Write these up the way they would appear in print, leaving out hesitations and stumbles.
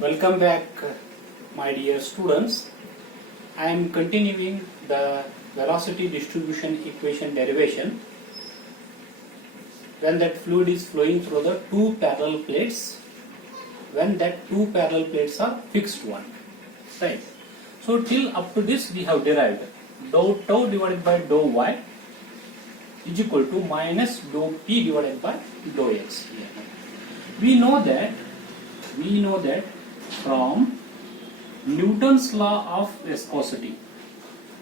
Welcome back, my dear students. I am continuing the velocity distribution equation derivation when that fluid is flowing through the two parallel plates, when that two parallel plates are fixed one, right? So till up to this we have derived dou tau divided by dou y is equal to minus dou p divided by dou x here. We know that from Newton's law of viscosity.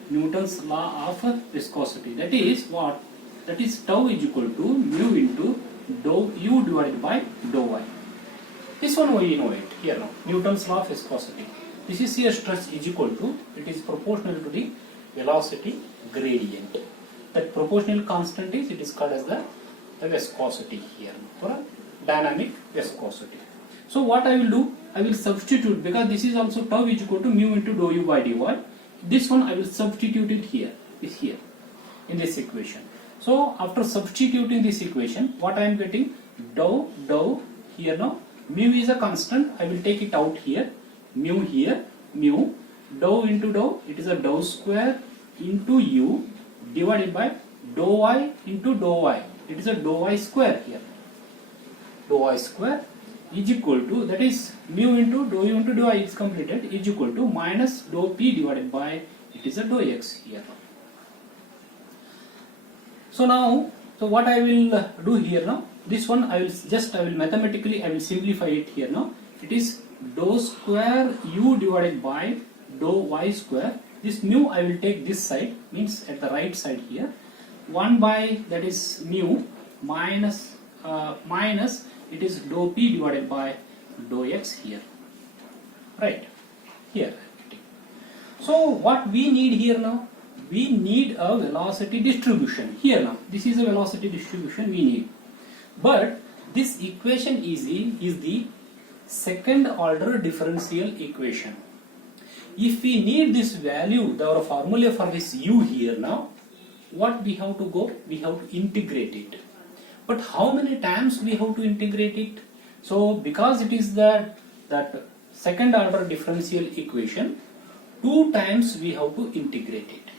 Newton's law of viscosity. That is what? That is tau is equal to mu into dou u divided by dou y. This one we know it here now. Newton's law of viscosity. This is shear stress is equal to, it is proportional to the velocity gradient. That proportional constant is, it is called as the viscosity here, or dynamic viscosity. So what I will do, I will substitute, because this is also tau is equal to mu into dou u by dy. This one I will substitute it here, is here in this equation. So after substituting this equation, what I am getting, dou here now, mu is a constant, I will take it out here, mu here, mu, dou into dou, it is a dou square into u divided by dou y into dou y, it is a dou y square here, dou y square is equal to, that is mu into dou u into dou y is completed, is equal to minus dou p divided by, it is a dou x here. So now, so what I will do here now, this one I will mathematically I will simplify it here now. It is dou square u divided by dou y square. This mu I will take this side, means at the right side here, 1 by, that is mu, minus it is dou p divided by dou x here, right here. So what we need here now, we need a velocity distribution here now. This is a velocity distribution we need, but this equation is the second order differential equation. If we need this value, our formula for this u here now, what we have to go, we have to integrate it. But how many times we have to integrate it? So because it is that second order differential equation, 2 times we have to integrate it.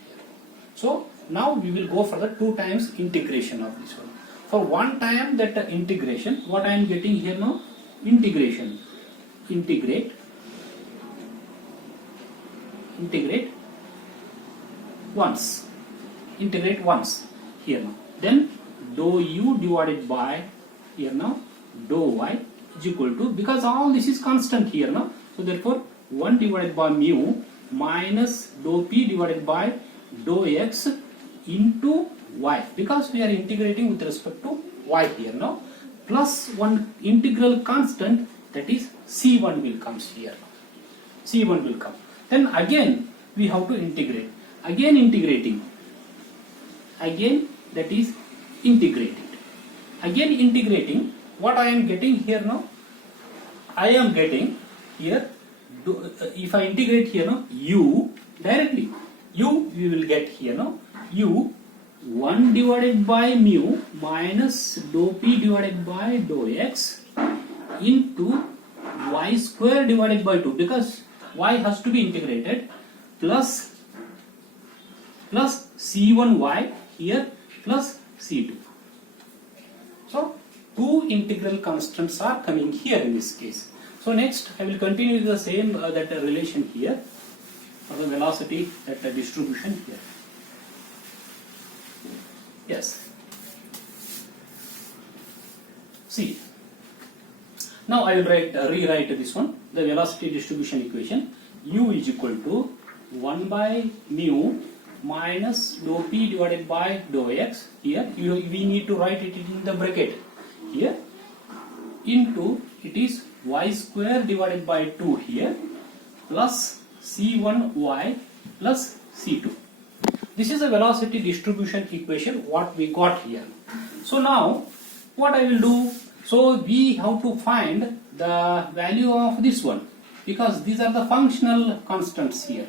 So now we will go for the 2 times integration of this one. For 1 time that integration, what I am getting here now, integration, integrate once here now, then dou u divided by here now dou y is equal to, because all this is constant here now, so therefore 1 divided by mu minus dou p divided by dou x into y, because we are integrating with respect to y here now, plus one integral constant, that is c1 will comes here, c1 will come. Then again we have to integrate, again integrating, again that is integrating, again integrating. What I am getting here now, I am getting here, if I integrate here now, u directly, u we will get here now, u 1 divided by mu minus dou p divided by dou x into y square divided by 2, because y has to be integrated, plus c1y here plus c2. So 2 integral constants are coming here in this case. So next I will continue with the same that relation here for the velocity distribution here. Yes. See. Now I will rewrite this one, the velocity distribution equation. U is equal to 1 by mu minus dou p divided by dou x here. We need to write it in the bracket here, into, it is y square divided by 2 here, plus c1y plus c2. This is a velocity distribution equation what we got here. So now what I will do, so we have to find the value of this one, because these are the functional constants here.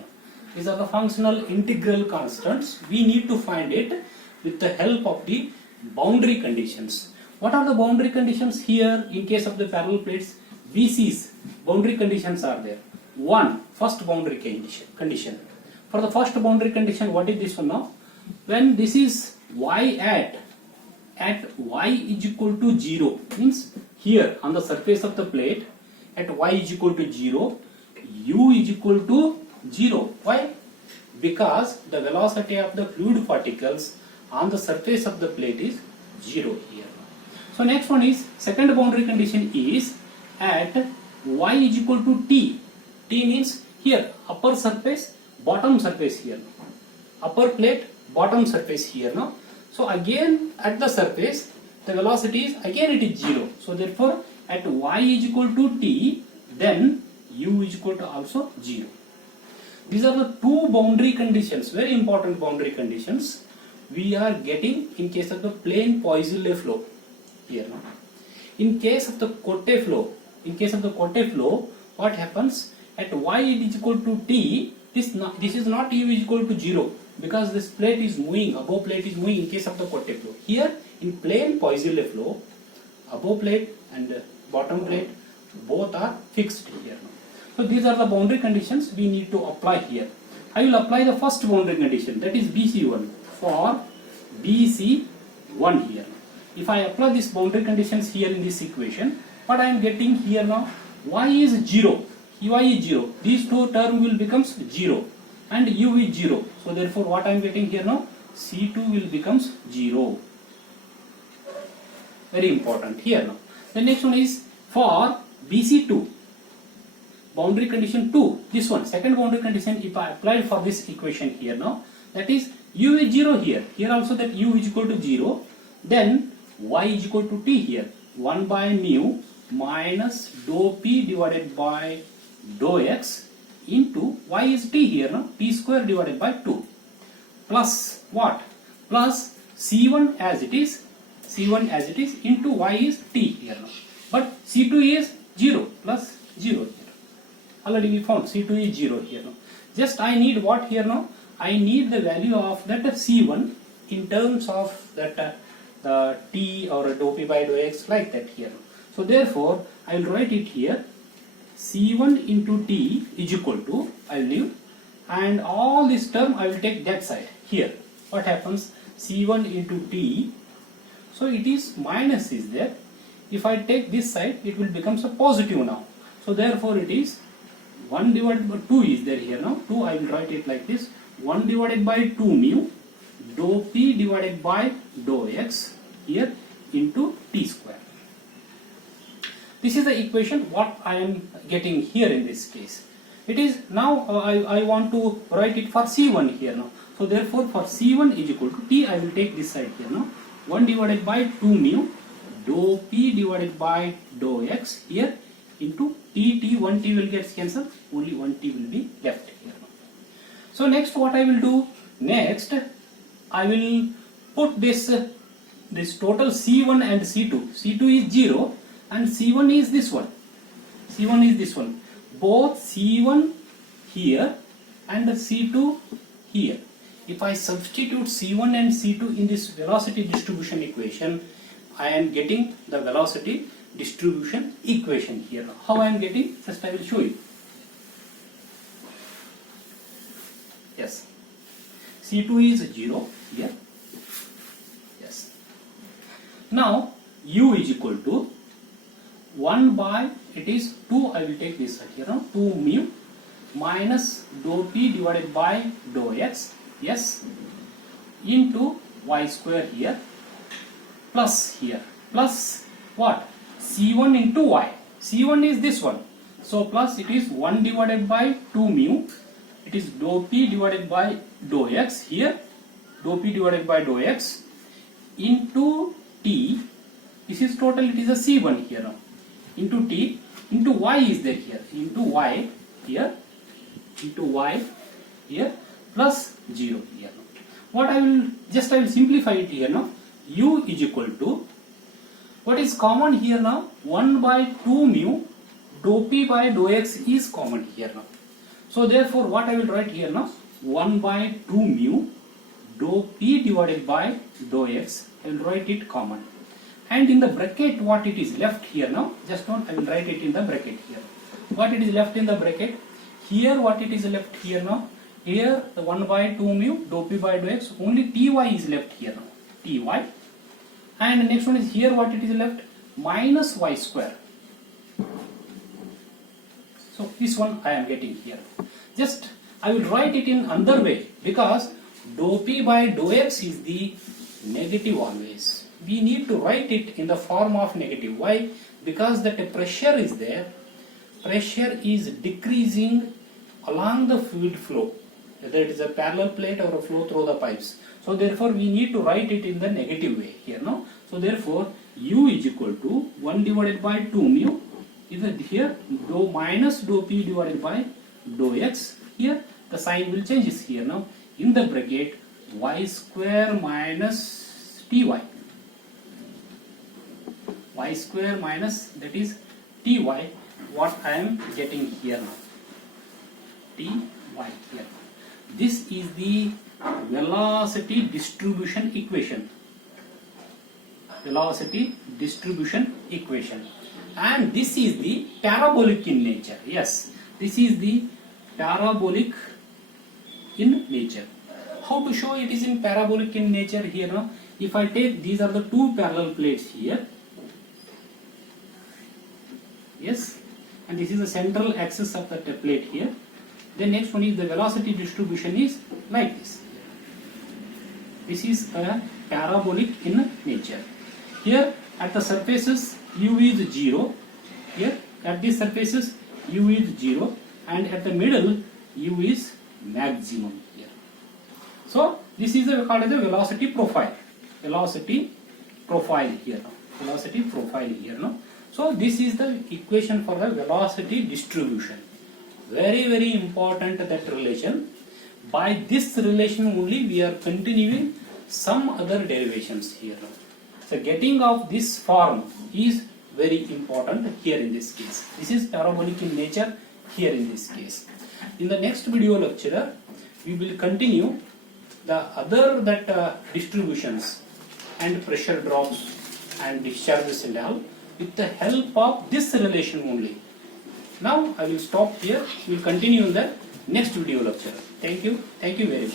These are the functional integral constants. We need to find it with the help of the boundary conditions. What are the boundary conditions here in case of the parallel plates? BC's boundary conditions are there. One, first boundary condition. For the first boundary condition, what is this one now? When this is y at y is equal to 0, means here on the surface of the plate at y is equal to 0, u is equal to 0. Why? Because the velocity of the fluid particles on the surface of the plate is 0 here. So next one is, second boundary condition is at y is equal to t. T means here upper surface, bottom surface here. Upper plate, bottom surface here now. So again at the surface the velocity is again it is 0. So therefore at y is equal to t, then u is equal to also 0. These are the two boundary conditions, very important boundary conditions we are getting in case of the plain Poiseuille flow here now. In case of the Cotte flow, what happens at y is equal to t, this is not u is equal to 0 because this plate is moving, above plate is moving in case of the Cotte flow. Here in plain Poiseuille flow, above plate and bottom plate both are fixed here now. So these are the boundary conditions we need to apply here. I will apply the first boundary condition, that is BC1 for BC1 here. If I apply these boundary conditions here in this equation, what I am getting here now, y is 0, y is 0, these two terms will become 0 and u is 0. So therefore what I am getting here now, C2 will becomes 0. Very important here now. The next one is for BC2. Boundary condition 2, this one, second boundary condition, if I apply for this equation here now, that is u is 0 here, here also that u is equal to 0, then y is equal to t here, 1 by mu minus dou p divided by dou x into y is t here now, t square divided by 2, plus what? Plus C1 as it is into y is t here now, but C2 is 0 plus 0 here. Already we found C2 is 0 here now. Just I need what here now? I need the value of that C1 in terms of that t or dou p by dou x like that here. So therefore I will write it here, C1 into t is equal to, I will leave, and all this term I will take that side here. What happens? C1 into t, so it is minus is there. If I take this side, it will become a positive now. So therefore it is 1 divided by 2 is there here now. 2 I will write it like this, 1 divided by 2 mu dou p divided by dou x here into t square. This is the equation what I am getting here in this case. It is now I want to write it for C1 here now. So therefore for C1 is equal to t, I will take this side here now, 1 divided by 2 mu dou p divided by dou x here into t, 1 t will get cancelled, only 1 t will be left here now. So next what I will do, next I will put this total C1 and C2. C2 is 0 and C1 is this one. C1 is this one. Both C1 here and C2 here. If I substitute C1 and C2 in this velocity distribution equation, I am getting the velocity distribution equation here. How I am getting? Just I will show you. Yes. C2 is 0 here. Yes. Now u is equal to 1 by, it is 2, I will take this here now, 2 mu minus dou p divided by dou x, yes, into y square here, plus here, plus what? C1 into y. C1 is this one. So plus it is 1 divided by 2 mu, it is dou p divided by dou x here, dou p divided by dou x into t, this is total, it is a C1 here now, into t, into y is there here, into y here, into y here, plus 0 here now. What I will simplify it here now, u is equal to, what is common here now, 1 by 2 mu dou p by dou x is common here now. So therefore what I will write here now, 1 by 2 mu dou p divided by dou x, I will write it common. and in the bracket what it is left here now, just don't, I will write it in the bracket here. What it is left in the bracket, here what it is left here now, here the 1 by 2 mu dou p by dou x, only ty is left here now, ty, and the next one is here what it is left, minus y square. So this one I am getting here. Just I will write it in another way, because dou p by dou x is the negative always. We need to write it in the form of negative. Why? Because that a pressure is there. Pressure is decreasing along the fluid flow, whether it is a parallel plate or a flow through the pipes. So therefore we need to write it in the negative way here, no? So therefore u is equal to 1 divided by 2 mu, is here dou minus dou p divided by dou x. Here the sign will change here now, in the bracket y square minus ty, y square minus, that is ty, what I am getting here now, ty here. This is the velocity distribution equation, velocity distribution equation, and this is the parabolic in nature. Yes, this is the parabolic in nature. How to show it is in parabolic in nature here now? If I take, these are the two parallel plates here, yes, and this is the central axis of the plate here. Then next one is the velocity distribution is like this. This is a parabolic in nature. Here at the surfaces u is 0, here at these surfaces u is 0, and at the middle u is maximum here. So this is called as the velocity profile. Velocity profile here now. Velocity profile here now. So this is the equation for the velocity distribution. Very, very important, that relation. By this relation only we are continuing some other derivations here. So getting of this form is very important here in this case. This is parabolic in nature here in this case. In the next video lecture, we will continue the other distributions and pressure drops and discharges and all, with the help of this relation only. Now I will stop here. We will continue in the next video lecture. Thank you very much.